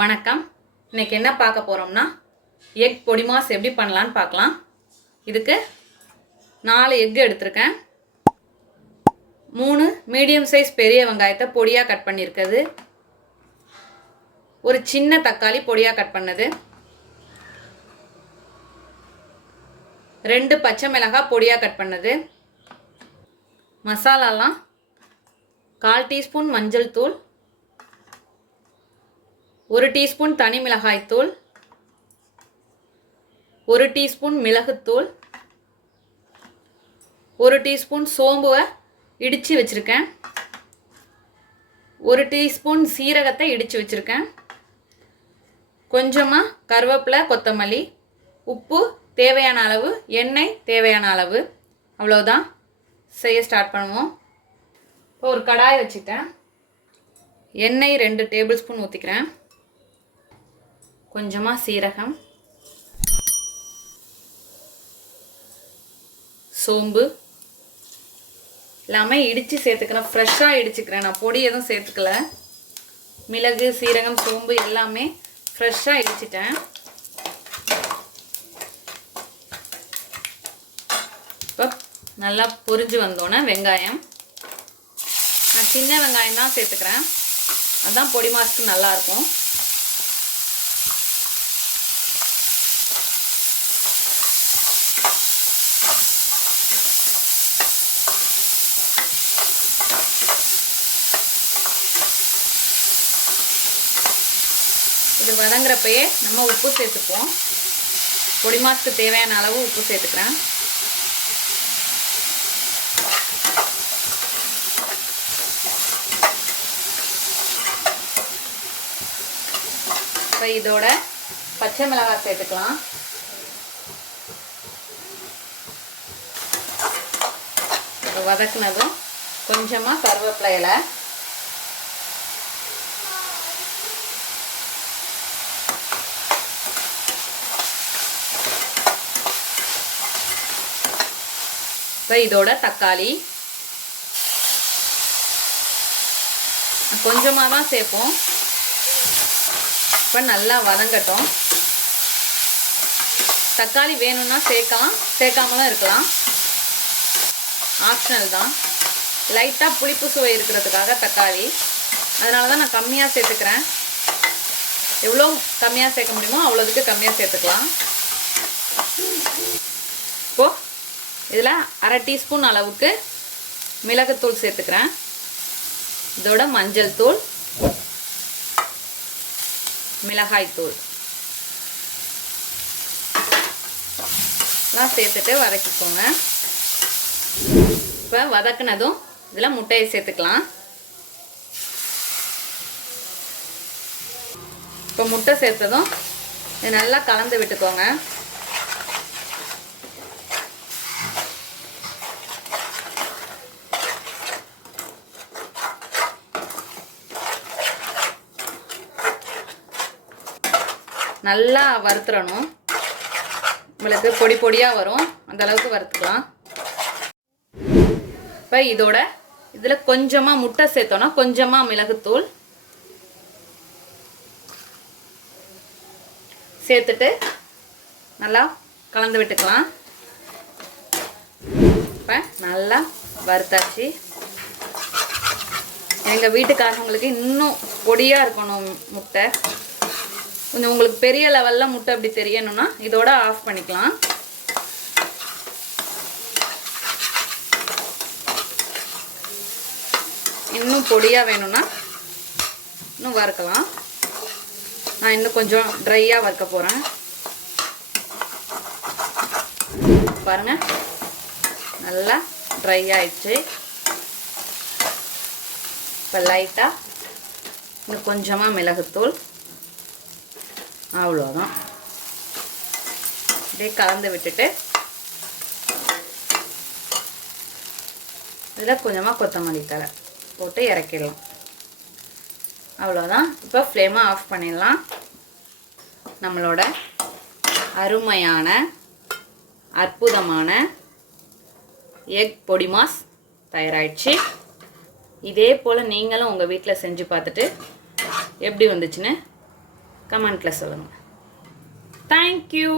வணக்கம். இன்னைக்கு என்ன பார்க்க போகிறோம்னா எக் பொடி மாஸ் எப்படி பண்ணலான்னு பார்க்கலாம். இதுக்கு 4 எக் எடுத்திருக்கேன். 3 மீடியம் சைஸ் பெரிய வெங்காயத்தை பொடியாக கட் பண்ணியிருக்கிறது, ஒரு சின்ன தக்காளி பொடியாக கட் பண்ணது, 2 பச்சை மிளகாய் பொடியாக கட் பண்ணது, மசாலாலாம் 1/4 டீஸ்பூன் மஞ்சள் தூள், 1 டீஸ்பூன் தனி மிளகாய் தூள், 1 டீஸ்பூன் மிளகுத்தூள், 1 டீஸ்பூன் சோம்புவை இடித்து வச்சுருக்கேன், 1 டீஸ்பூன் சீரகத்தை இடித்து வச்சுருக்கேன், கொஞ்சமாக கருவேப்பிலை கொத்தமல்லி, உப்பு தேவையான அளவு, எண்ணெய் தேவையான அளவு. அவ்வளோதான். செய்ய ஸ்டார்ட் பண்ணுவோம். இப்போ ஒரு கடாய் வச்சுட்டேன். எண்ணெய் 2 டேபிள் ஸ்பூன் ஊற்றிக்கிறேன். கொஞ்சமாக சீரகம், சோம்பு எல்லாமே இடித்து சேர்த்துக்கிறேன். ஃப்ரெஷ்ஷாக இடிச்சுக்கிறேன், நான் பொடி எதுவும் சேர்த்துக்கல. மிளகு சீரகம் சோம்பு எல்லாமே ஃப்ரெஷ்ஷாக இடிச்சிட்டேன். இப்போ நல்லா பொரிஞ்சு வந்தோன்னே வெங்காயம், நான் சின்ன வெங்காயம் தான் சேர்த்துக்கிறேன், அதுதான் பொடி மாஸ்க்கு நல்லாயிருக்கும். இது வதங்குறப்பயே நம்ம உப்பு சேர்த்துப்போம். பொடி மாஸ்க்கு தேவையான அளவு உப்பு சேர்த்துக்கிறேன். இப்போ இதோட பச்சை மிளகாய் சேர்த்துக்கலாம். வதக்குனதும் கொஞ்சமாக கருவேப்பிலை இலை, இப்போ இதோட தக்காளி கொஞ்சமாக தான் சேர்ப்போம். இப்போ நல்லா வதங்கட்டும். தக்காளி வேணும்னா சேர்க்கலாம், சேர்க்காமலும் இருக்கலாம், ஆப்ஷனல் தான். லைட்டாக புளிப்பு சுவை இருக்கிறதுக்காக தக்காளி, அதனால தான் நான் கம்மியாக சேர்த்துக்கிறேன். எவ்வளோ கம்மியாக சேர்க்க முடியுமோ அவ்வளோதுக்கு கம்மியாக சேர்த்துக்கலாம். இப்போது இதில் 1/2 டீஸ்பூன் அளவுக்கு மிளகுத்தூள் சேர்த்துக்கிறேன். இதோட மஞ்சள் தூள், மிளகாய் தூள் எல்லாம் சேர்த்துட்டு வதக்கிக்கோங்க. இப்போ வதக்குனதும் இதில் முட்டையை சேர்த்துக்கலாம். இப்போ முட்டை சேர்த்ததும் இது நல்லா கலந்து விட்டுக்கோங்க. நல்லா வறுத்துறணும். உங்களுக்கு பொடி பொடியாக வரும், அந்த அளவுக்கு வறுத்துக்கலாம். இப்போ இதோட இதில் கொஞ்சமாக முட்டை சேர்த்தோன்னா கொஞ்சமாக மிளகுத்தூள் சேர்த்துட்டு நல்லா கலந்து விட்டுக்கலாம். இப்போ நல்லா வறுத்தாச்சு. எங்கள் வீட்டுக்காரங்களுக்கு இன்னும் பொடியாக இருக்கணும் முட்டை. கொஞ்சம் உங்களுக்கு பெரிய லெவலில் முட்டை அப்படி தெரியணும்னா இதோட ஆஃப் பண்ணிக்கலாம். இன்னும் பொடியாக வேணும்னா இன்னும் வறுக்கலாம். நான் இன்னும் கொஞ்சம் ட்ரையாக வறுக்க போகிறேன். பாருங்கள், நல்லா ட்ரை ஆயிடுச்சு. இப்போ லைட்டாக இன்னும் கொஞ்சமாக மிளகுத்தூள், அவ்வளோதான். அப்படியே கலந்து விட்டுட்டு இதில் கொஞ்சமாக கொத்தமல்லி தழை போட்டு இறக்கிடலாம். அவ்வளோதான். இப்போ ஃப்ளேமை ஆஃப் பண்ணிடலாம். நம்மளோட அருமையான அற்புதமான எக் பொடி மாஸ் தயாராகிடுச்சு. இதே போல் நீங்களும் உங்கள் வீட்டில் செஞ்சு பார்த்துட்டு எப்படி வந்துச்சுன்னு கமெண்ட்டில் சொல்லுங்கள். தேங்க்யூ.